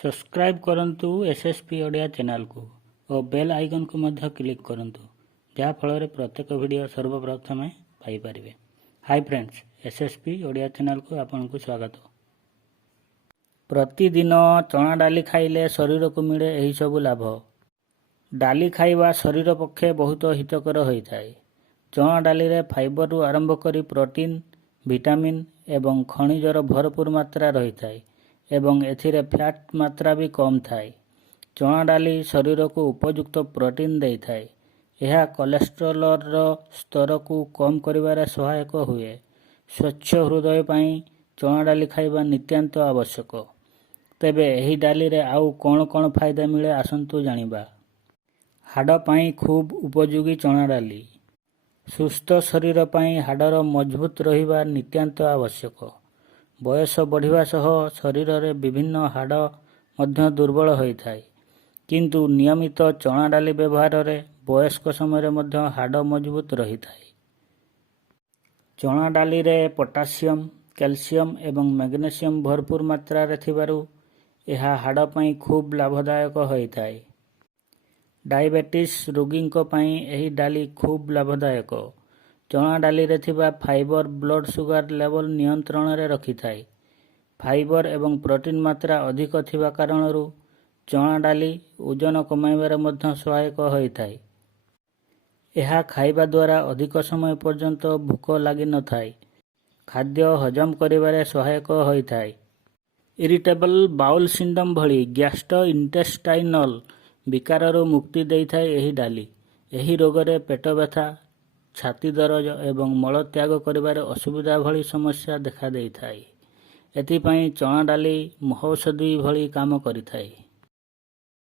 Subscribe करंतु SSP Odia channel को और बेल आइकन को मध्य क्लिक करंतु जहाँ फल प्रत्येक वीडियो सर्वप्रथमे पाई परिवे। Hi friends, SSP Odia channel को आपन को स्वागत। प्रतिदिन चना डाली खाइले शरीर को मिले यही सब लाभ। डाली खाइबा शरीर पक्षे बहुत हितकर होता है। चना डाली रे फाइबर रु आरंभ करी प्रोटीन, विटामिन एवं खनिजर भरपूर मात्रा रही है एवं एथिरे फैट मात्रा भी कम थाए। चना डाली शरीर को उपयुक्त प्रोटीन दे थाए। यह कोलेस्ट्रोलर स्तर को कम करिवारे सहायक हुए। स्वच्छ हृदय पाई चना डाली खाइबा नित्यांत आवश्यक। तेबे एही डाली रे आउ कौन कौन फायदा मिले आसंतु जानिबा। हाड़ पाई खूब उपयोगी चना डाली। सुस्थ शरीर पाई हाड़र मजबूत रहिबा नित्यांत आवश्यक। बयस बढ़िबा सह शरीर रे विभिन्न हाड़ मध्य दुर्बल होता है, किंतु नियमित चना डाली व्यवहार रे वयस्क समय रे मध्य हाड़ मजबूत रही है। चना डाली रे पोटासियम, कैल्शियम एवं मैग्नेशियम भरपूर मात्रा रे थिबारु यह हाड़ पाई खूब लाभदायक होता है। डायबिटीज रोगी को पाई एही डाली खूब लाभदायक। चना डाली रे थिबा फाइबर ब्लड सुगर लेवल नियंत्रण रे रखी थाए। फाइबर एवं प्रोटीन मात्रा अधिक थिबा कारणरू चना डाली ओजन कमाइबारे मध्य सहायक होता है। यह खाइबा द्वारा अधिक समय पर्यंत भूख लगी न थाए। खाद्य हजम करिबारे सहायक होता है। इरिटेबल बाउल सिंड्रोम भली गैस्ट्रो इंटेस्टाइनल विकाररू मुक्ति देइथाए एही डाली। एही रोगरे पेट व्यथा, छाती दरज एवं मल त्याग करिबारे असुविधा भली समस्या देखा देइथाए। एथिपाई चना डाली महौषधि भली काम करिथाए।